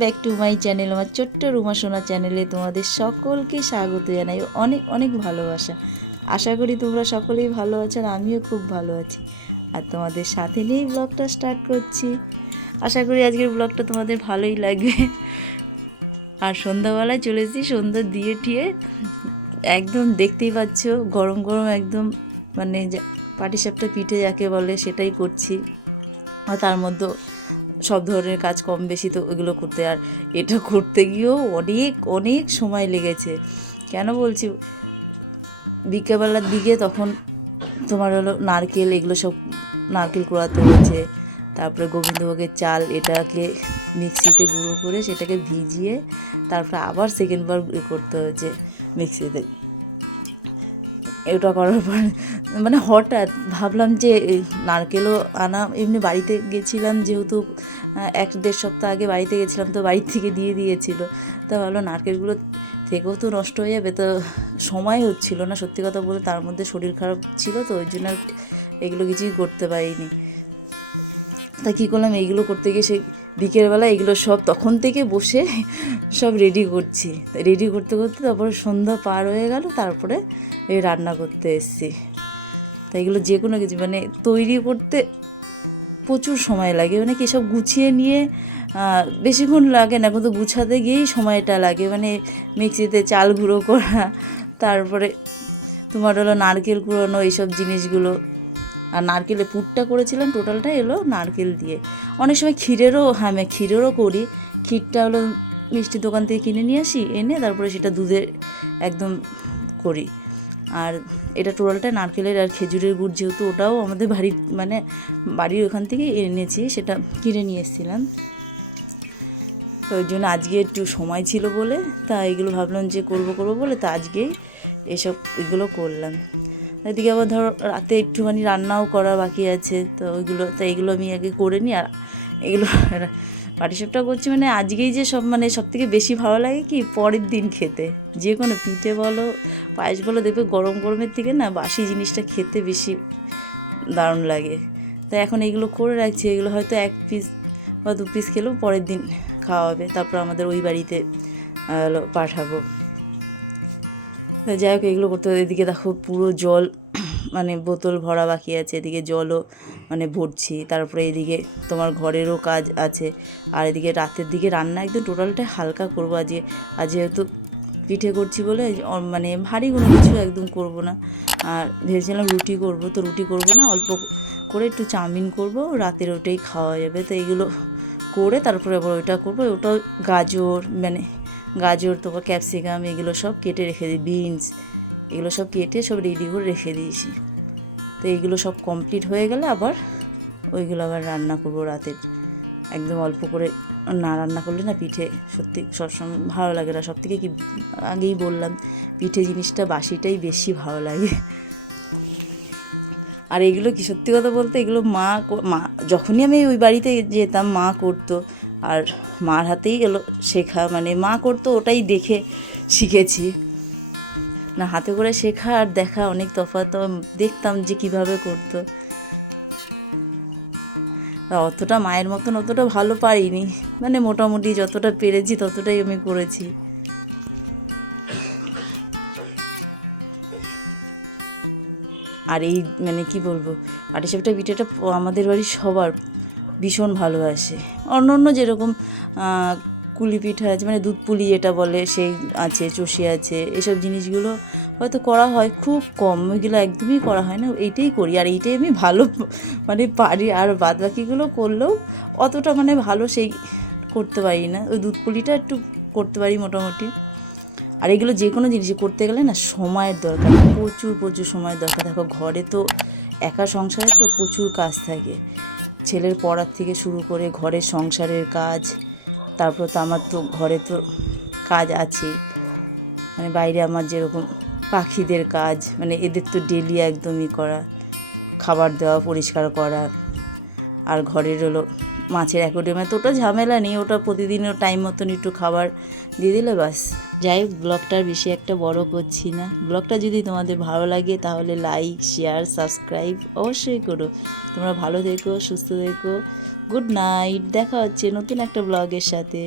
Back to my channel, আমার ছোট্ট রুমা সোনা চ্যানেলে তোমাদের সকলকে স্বাগত জানাই, অনেক অনেক ভালোবাসা। আশা করি তোমরা সকলেই ভালো আছো, আর আমিও খুব ভালো আছি। আর তোমাদের সাথে নিয়েই ব্লগটা স্টার্ট করছি। আশা করি আজকের ব্লগটা তোমাদের ভালোই লাগবে। আর সন্ধ্যাবেলায় চলে এসেছি, সন্ধ্যা দিয়ে ঠিয়ে একদম দেখতেই পাচ্ছ গরম গরম একদম মানে পাটিসাপটা পিঠে যাকে বলে সেটাই করছি। আর তার মধ্যে সব ধরনের কাজ কম বেশি তো ওইগুলো করতে, আর এটা করতে গিয়েও অনেক অনেক সময় লেগেছে। কেন বলছি, বিকেলবেলার দিকে তখন তোমার হলো নারকেল, এগুলো সব নারকেল কুড়াতে হয়েছে। তারপরে গোবিন্দভোগের চাল, এটাকে মিক্সিতে গুঁড়ো করে সেটাকে ভিজিয়ে তারপরে আবার সেকেন্ডবার করতে হয়েছে মিক্সিতে। এটা করার পর মানে হঠাৎ ভাবলাম যে নারকেলও আনা, এমনি বাড়িতে গেছিলাম যেহেতু 1-1.5 সপ্তাহ আগে বাড়িতে গেছিলাম, তো বাড়ির থেকে দিয়ে দিয়েছিল। তো ভাবলো নারকেলগুলো থেকেও তো নষ্ট হয়ে যাবে, তো সময় হচ্ছিল না সত্যি কথা বলে। তার মধ্যে শরীর খারাপ ছিল, তো ওই জন্য এগুলো কিছুই করতে পারিনি। তা কী করলাম, এইগুলো করতে গিয়ে সেই বিকেলবেলা এগুলো সব তখন থেকে বসে সব রেডি করছি। রেডি করতে করতে তারপরে সন্ধ্যা পার হয়ে গেল, তারপরে এই রান্না করতে এসেছি। তাই এগুলো যে কোনো কিছু মানে তৈরি করতে প্রচুর সময় লাগে, মানে কি সব গুছিয়ে নিয়ে বেশিক্ষণ লাগে না, কিন্তু গুছাতে গিয়েই সময়টা লাগে। মানে মিক্সিতে চাল গুঁড়ো করা, তারপরে তোমার হলো নারকেল কুড়ানো, এইসব জিনিসগুলো। আর নারকেলের পুরটা করেছিলাম, টোটালটা এলো নারকেল দিয়ে। অনেক সময় ক্ষীরেরও করি। ক্ষীরটা হলো মিষ্টির দোকান থেকে কিনে নিয়ে আসি, এনে তারপরে সেটা দুধে একদম করি। আর এটা টোটালটা নারকেলের আর খেজুরের গুড়, যেহেতু ওটাও আমাদের বাড়ির ওখান থেকে এনেছি, সেটা কিনে নিয়ে এসেছিলাম। তো ওই জন্য আজকে একটু সময় ছিল বলে তা এগুলো ভাবলাম যে করবো বলে, তা আজকেই এগুলো করলাম। এদিকে আবার ধরো রাতে একটুখানি রান্নাও করা বাকি আছে, তো এগুলো আমি আগে করে নিই। আর এগুলো পাটিসাপটা করছি মানে আজকেই যে সব থেকে বেশি ভালো লাগে কি পরের দিন খেতে, যে কোনো পিঠে বলো পায়েস বলো, দেখবে গরম গরমের থেকে না বাসি জিনিসটা খেতে বেশি দারুণ লাগে। তো এখন এগুলো করে রাখছি, এগুলো হয়তো 1 পিস বা 2 পিস খেলেও পরের দিন খাওয়া হবে, তারপর আমাদের ওই বাড়িতে পাঠাবো। তো যাই হোক, এগুলো করতে হবে। এদিকে দেখো পুরো জল মানে বোতল ভরা বাকি আছে, এদিকে জলও মানে ভরছি। তারপরে এদিকে তোমার ঘরেরও কাজ আছে, আর এদিকে রাতের দিকে রান্না একদম টোটালটাই হালকা করবো আজকে। আর যেহেতু পিঠে করছি বলে মানে ভারী কোনো কিছু একদম করব না। আর ভেবেছিলাম রুটি করব, তো রুটি করব না, অল্প করে একটু চাউমিন করব, রাতের ওটাই খাওয়া যাবে। তো এইগুলো করে তারপরে আবার ওইটা করবো। ওটাও গাজর তোমার ক্যাপসিকাম এগুলো সব কেটে রেখে দিই, বিনস এগুলো সব কেটে সব রেডি করে রেখে দিয়েছি। তো এইগুলো সব কমপ্লিট হয়ে গেলে আবার ওইগুলো আবার রান্না করবো রাতের। একদম অল্প করে না রান্না করলে না পিঠে সত্যি সবসময় ভালো লাগে না। সবথেকে কি আগেই বললাম, পিঠে জিনিসটা বাসিটাই বেশি ভালো লাগে। আর এগুলো কি সত্যি কথা বলতে, এগুলো মা যখনই আমি ওই বাড়িতে যেতাম মা করতো, আর মার হাতেই এলো শেখা, মানে মা করতো ওটাই দেখে শিখেছি। না হাতে করে শেখা আর দেখা অনেক তফাৎ। দেখতাম যে কিভাবে করতো, অতটা মায়ের মতন অতটা ভালো পারিনি, মানে মোটামুটি যতটা পেরেছি ততটাই আমি করেছি। আর এই মানে কি বলবো, পাটিসাপটা পিঠেটা আমাদের বাড়ির সবার ভীষণ ভালোবাসে। অন্য যেরকম কুলি পিঠা আছে, মানে দুধ পুলি যেটা বলে সেই আছে, চষি আছে, এসব জিনিসগুলো হয়তো করা হয় খুব কম, ওইগুলো একদমই করা হয় না। এইটাই করি, আর এইটাই আমি ভালো মানে পারি। আর বাদ বাকিগুলো করলেও অতটা মানে ভালো সেই করতে পারি না। ওই দুধ পুলিটা একটু করতে পারি মোটামুটি। আর এগুলো যে কোনো জিনিস করতে গেলে না সময়ের দরকার, প্রচুর সময়ের দরকার। দেখো ঘরে তো একা সংসারে তো প্রচুর কাজ থাকে, ছেলের পড়ার থেকে শুরু করে ঘরের সংসারের কাজ, তারপর তো আমার তো ঘরে তো কাজ আছে, মানে বাইরে আমার যেরকম পাখিদের কাজ, মানে এদের তো ডেলি একদমই করা, খাবার দেওয়া, পরিষ্কার করা। আর ঘরের হলো মাছের অ্যাকোয়ারিয়ামে তো ওটা ঝামেলা নেই, ওটা প্রতিদিনও টাইম মতন একটু খাবার দিয়ে দিলে বাস। যাই হোক, ব্লগটার বেশি একটা বড় করছি না। ব্লগটা যদি তোমাদের ভালো লাগে তাহলে লাইক, শেয়ার, সাবস্ক্রাইব অবশ্যই করো। তোমরা ভালো থেকো, সুস্থ থেকো। গুড নাইট, দেখা হচ্ছে নতুন একটা ব্লগের সাথে।